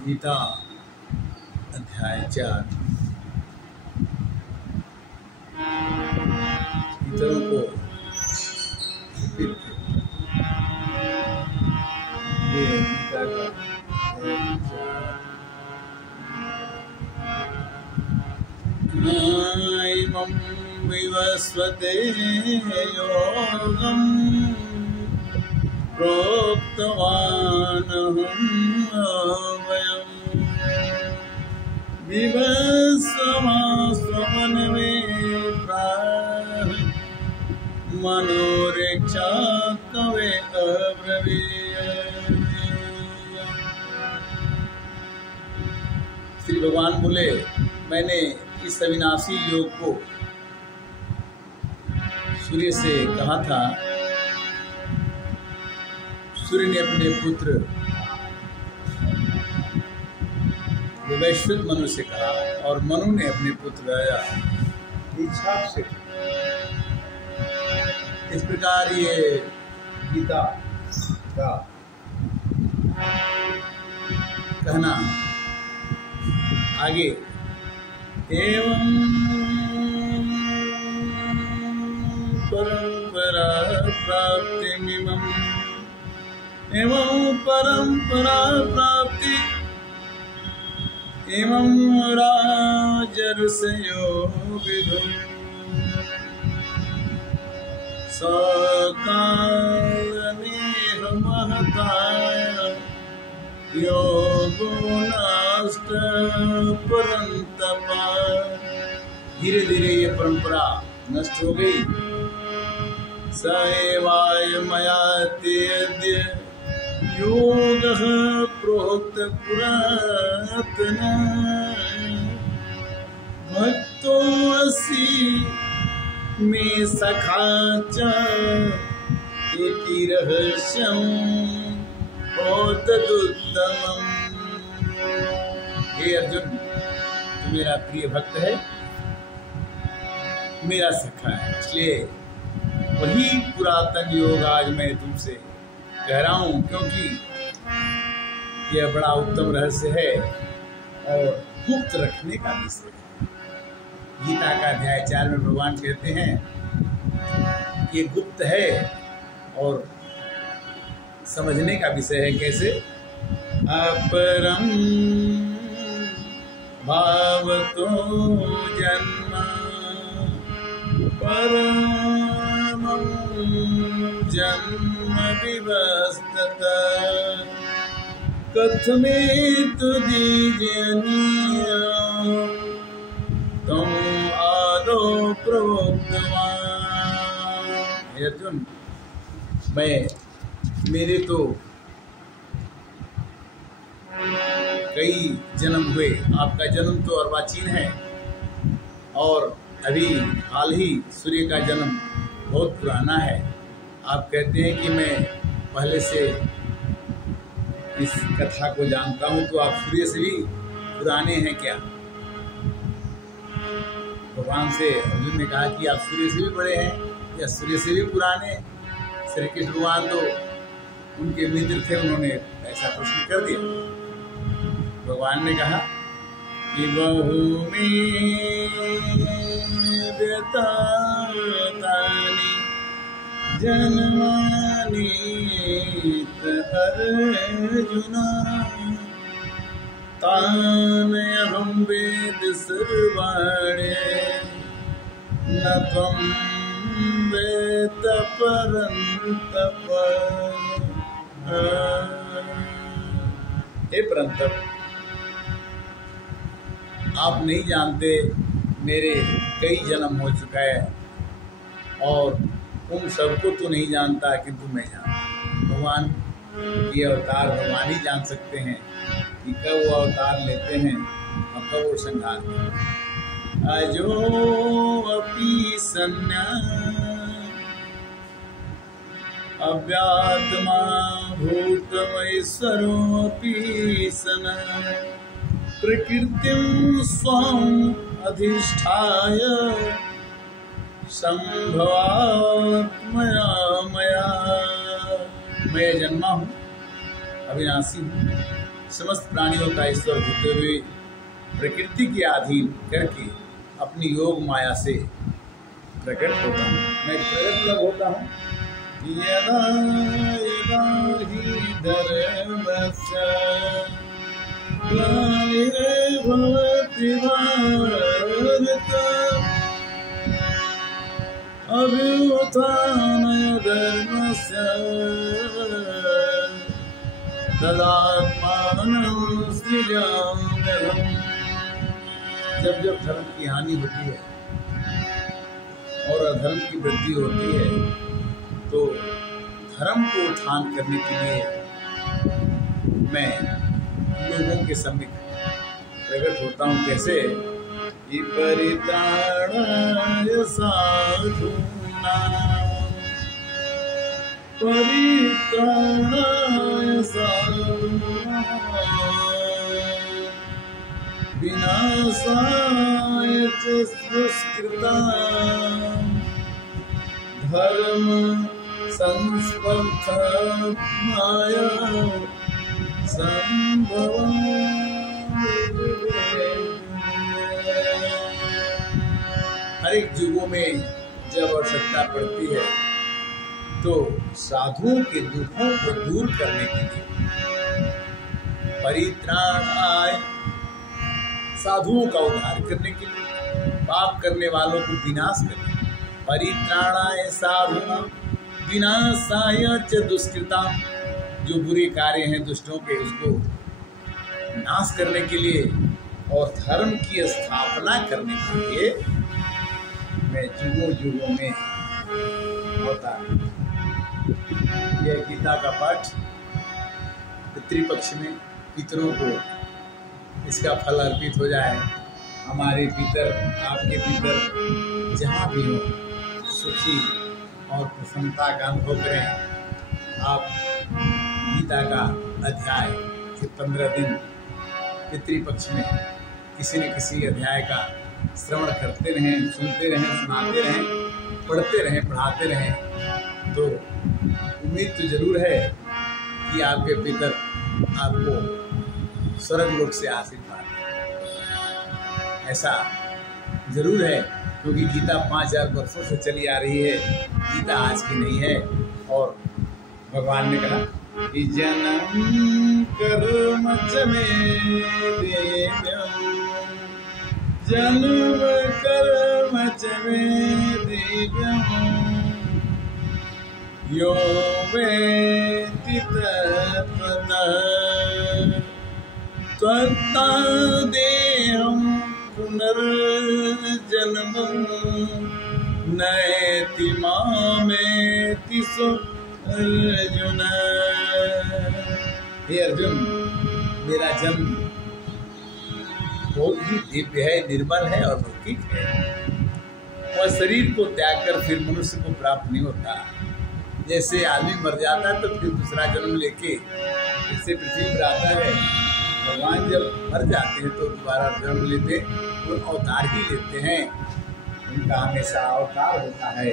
गीता अध्याय 4। इतरों को ये गीता का इमं विवस्वते योगं प्रोक्तवानहं वयं विवस्वमस्वमन्वे प्राह मनोरेक्षा कवे अब्रवीत्। श्री भगवान बोले, मैंने इस अविनाशी योग को सूर्य से कहा था। सूर्य ने अपने पुत्र वैश्विक मनु से कहा और मनु ने अपने पुत्र राजा इच्छाक से कहा। इस प्रकार ये गीता का कहना आगे। एवं परंपरा प्राप्तिमिमं एवं परंपरा प्राप्ति एवं राजर्षयो विदुः सकालनेह महता योगो नास्त परंतपा। धीरे धीरे ये परंपरा नष्ट हो गई। स एवाय मया तेऽद्य योगः प्रोक्त पुरातन भक्तोऽसि मे सखा च इति रहस्यं तदुत्तमम्। हे अर्जुन, तू मेरा प्रिय भक्त है, मेरा सखा है, इसलिए वही पुरातन योग आज मैं तुमसे कह रहा हूँ, क्योंकि यह बड़ा उत्तम रहस्य है और गुप्त रखने का विषय है। गीता का अध्याय 4 में भगवान कहते हैं ये गुप्त है और समझने का विषय है। कैसे? अपरम भावतो जन्म परमं जन्म विवस्तता कथमेतु द्विजनीय तम आदौ प्रोक्तवान्। अर्जुन, मेरे तो कई जन्म हुए, आपका जन्म तो अर्वाचीन है और अभी हाल ही सूर्य का जन्म बहुत पुराना है। आप कहते हैं कि मैं पहले से इस कथा को जानता हूँ, तो आप सूर्य से भी पुराने हैं क्या? भगवान से अर्जुन ने कहा कि आप सूर्य से भी बड़े हैं या सूर्य से भी पुराने? श्री कृष्ण भगवान तो उनके मित्र थे, उन्होंने ऐसा प्रश्न कर दिया। भगवान ने कहा कि बहु में व्यतानि जन्मानि अर्जुन तान्यहं वेद सर्वाणि न त्वं वेद परन्तप। हे परंतप, आप नहीं जानते, मेरे कई जन्म हो चुका है और उन सबको तो नहीं जानता, किंतु मैं जानता। भगवान ये अवतार भगवान ही जान सकते हैं कि कब वो अवतार लेते हैं और कब वो संहार करते हैं। अजो अपि सन्न्या अव्यात्मा भूतमैश्वरोऽपि सन् प्रकृतिं स्वम् अधिष्ठाय संभवात्मया मया। मैं जन्मा हूँ, अविनाशी हूँ, समस्त प्राणियों का ईश्वर होते हुए प्रकृति के अधीन करके अपनी योग माया से प्रकट होता हूँ। मैं प्रकट कब होता हूँ? यदा यदा हि धर्मस्य ग्लानिर्भवति भारत अभ्युत्थानाय धर्मस्य तदात्मानं सृजाम्यहम्। जब जब धर्म की हानि होती है और अधर्म की वृद्धि होती है तो धर्म को उत्थान करने के लिए मैं लोगों के सम्मुख प्रकट होता हूँ। कैसे? परित्राणाय साधूनां परित्राणाय साधूनां विनाशाय च दुष्कृतां धर्म संस्पर्धनाय संभवामि। हर एक युगों में जब आवश्यकता पड़ती है तो साधुओं के दुखों को दूर करने के लिए परित्राणाय, साधुओं का उद्धार करने के लिए, पाप करने वालों को विनाश करने, परित्राणाय साधूनां विनाशाय च दुष्कृतां, जो बुरे कार्य हैं दुष्टों के उसको नाश करने के लिए और धर्म की स्थापना करने के लिए मैं युगों युगों में होता है। यह गीता का पाठ पितृपक्ष में पितरों को इसका फल अर्पित हो जाए। हमारे पितर, आपके पितर जहाँ भी हो सुखी और प्रसन्नता का अनुभव करें। आप गीता का अध्याय के 15 दिन पितृपक्ष में किसी न किसी अध्याय का श्रवण करते रहें, सुनते रहें, सुनाते रहें, पढ़ते रहें, पढ़ाते रहें तो उम्मीद तो जरूर है कि आपके पितर आपको स्वर्ग लोक से आशीर्वाद दें। ऐसा जरूर है क्योंकि गीता 5000 वर्षों से चली आ रही है। गीता आज की नहीं है और भगवान ने कहा कि जन्म कर्म च मे देव्यम्, जन्म कर्म च मे देव्यम्, यो वेत्ति तत्त्वतः त्वत्तदेहं पुनर्जन्मं नैति मामेति सो अर्जुन। हे अर्जुन, मेरा जन्म बहुत ही दिव्य है, निर्मल है और लौकिक है। वह शरीर को त्याग कर फिर मनुष्य को प्राप्त नहीं होता। जैसे आदमी मर जाता है तो फिर दूसरा जन्म लेके फिर से पृथ्वी पर आता है। भगवान जब मर जाते हैं तो दोबारा जन्म लेते, वो अवतार ही लेते हैं। उनका हमेशा अवतार होता है,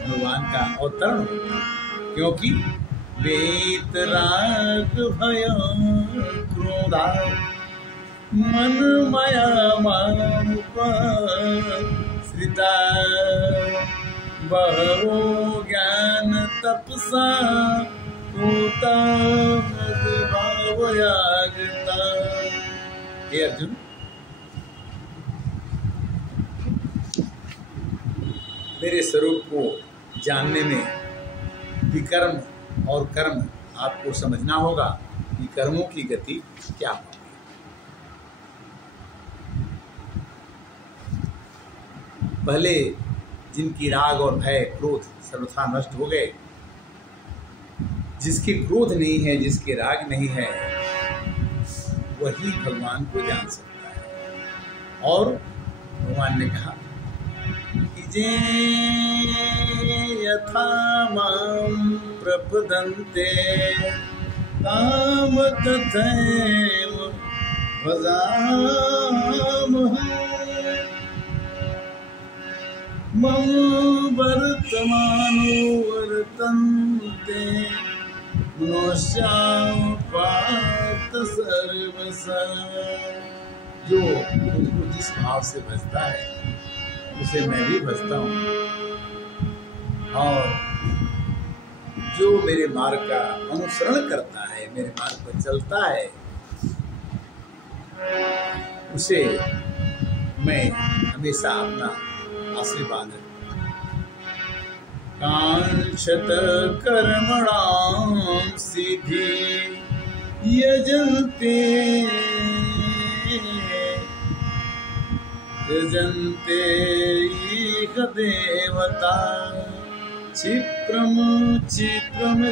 भगवान का अवतरण होता है। क्योंकि वेतराग भय क्रोधा मन माया श्रिता बहवो ज्ञान तपसा होता भावयागता। हे अर्जुन, मेरे स्वरूप को जानने में विकर्म और कर्म आपको समझना होगा कि कर्मों की गति क्या होगी। पहले जिनकी राग और भय क्रोध सर्वथा नष्ट हो गए, जिसके क्रोध नहीं है, जिसके राग नहीं है, वही भगवान को जान सकता है। और भगवान ने कहा कि जे यथा मां प्रपदन्ते ताम तथैव भजामहम् मम वर्तमानो वर्तन्ते मनुष्याः पार्थ सर्वसा। जो मुझको जिस भाव से भजता है उसे मैं भी भजता हूँ, और जो मेरे मार्ग का अनुसरण करता है, मेरे मार्ग पर चलता है, उसे मैं हमेशा अपना आशीर्वाद कांक्षत कर्मणां सिद्धि यजन्ते इह देवता क्षिप्रम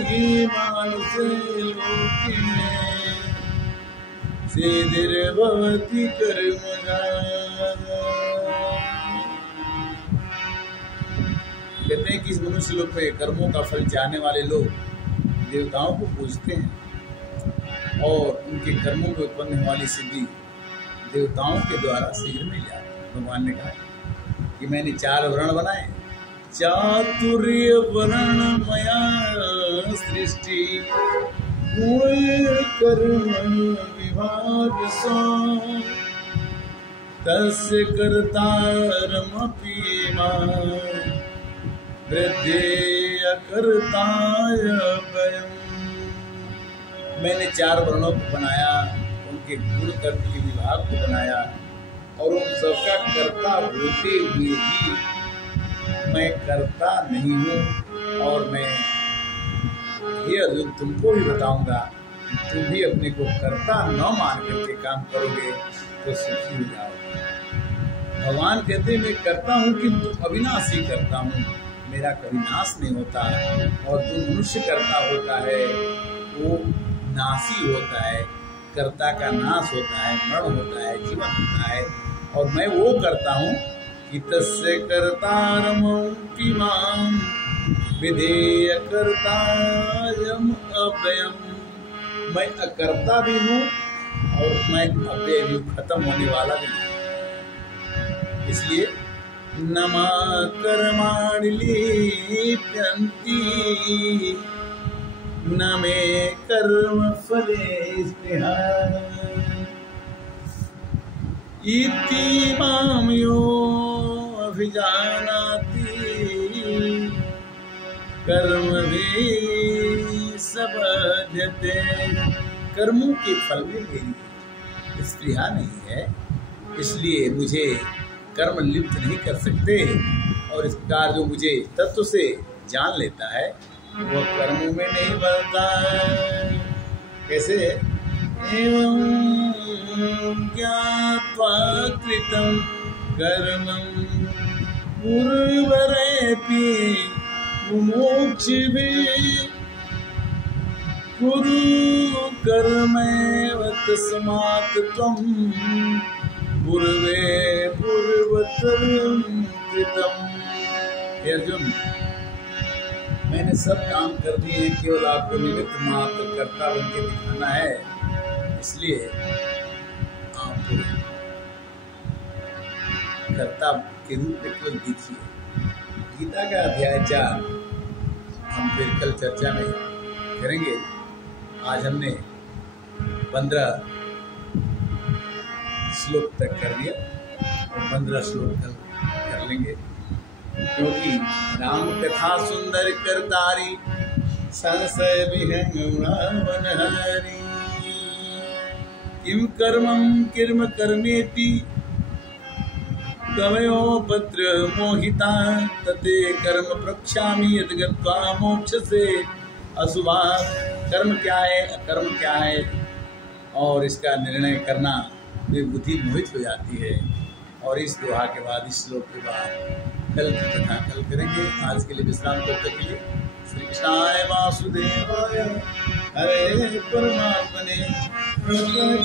हि मानुषे लोके सिद्धिर्भवति कर्मजा। कहते हैं कि इस मनुष्य लोक में कर्मों का फल चाहने वाले लोग देवताओं को पूजते हैं और उनके कर्मों में उत्पन्न होने वाली सिद्धि देवताओं के द्वारा शीघ्र मिल जाती है। भगवान ने कहा कि मैंने 4 वर्ण बनाए, चातुर्य वर्ण मया सृष्टि गुण कर्म विभाग तस्य कर्तारमपि मां वृद्धेय कर्ताय वयम्। मैंने 4 वर्णों को बनाया, उनके गुण कर्म के विभाग को बनाया, और उन सबका कर्ता होते हुए भी मैं करता नहीं हूँ। और मैं ये अर्जुन तुमको भी बताऊंगा, तुम भी अपने को कर्ता न मान करके काम करोगे तो सुखी हो जाओगे। भगवान कहते हैं मैं करता हूँ किंतु अविनाशी करता हूँ, मेरा कभी नाश नहीं होता। और जो मनुष्य कर्ता होता है वो नाशी होता है, कर्ता का नाश होता है, मरण होता है, जीवन होता है। और मैं वो करता हूँ कि तस्य कर्तारमपि मां विधेय कर्तायम् अव्ययम्। मैं अकर्ता भी हूँ और मैं अव्यय भी, खत्म होने वाला भी हूँ। इसलिए न मां कर्माणि लिप्यन्ति न मे कर्म फले स्पृहा इति मां यो अभिजानाति कर्मभिः सबध्यते। कर्मों के फल में मेरी स्पृहा नहीं है, इसलिए मुझे कर्म लिप्त नहीं कर सकते। और इस प्रकार जो मुझे तत्व से जान लेता है वह कर्मों में नहीं बढ़ता है। कैसे? एवं ज्ञात्वा कृतं कर्मं पूर्वरेऽपि मुमुक्षुभिः कुरु कर्मैव तस्मात् त्वं पूर्वे पूर्वतरं कृतम्। हे अर्जुन, मैंने सब काम कर दिए, केवल आपको निमित्त मात्र कर्ता बन के दिखाना है, इसलिए आप कर्ता के रूप में केवल दिखिए। गीता का अध्याय 4 हम फिर कल चर्चा में करेंगे। आज हमने 15 श्लोक तक कर लिया और 15 श्लोक कल कर लेंगे, क्योंकि राम कथा सुंदर करतारी संशय विहंगुणावनहारी किम कर्मं किर्म कर्मेति कवयो पत्र मोहिता तते कर्म प्रक्षामि यद गत्वा मोक्षसे अशुभा। कर्म क्या है, अकर्म क्या है, और इसका निर्णय करना वे बुद्धि मोहित हो जाती है। और इस दोहा के बाद, इस श्लोक के बाद कल की कथा कल करेंगे। आज के लिए विश्राम करते के लिए श्री कृष्णाय वासुदेवाय हरे परमात्मने कृष्णाय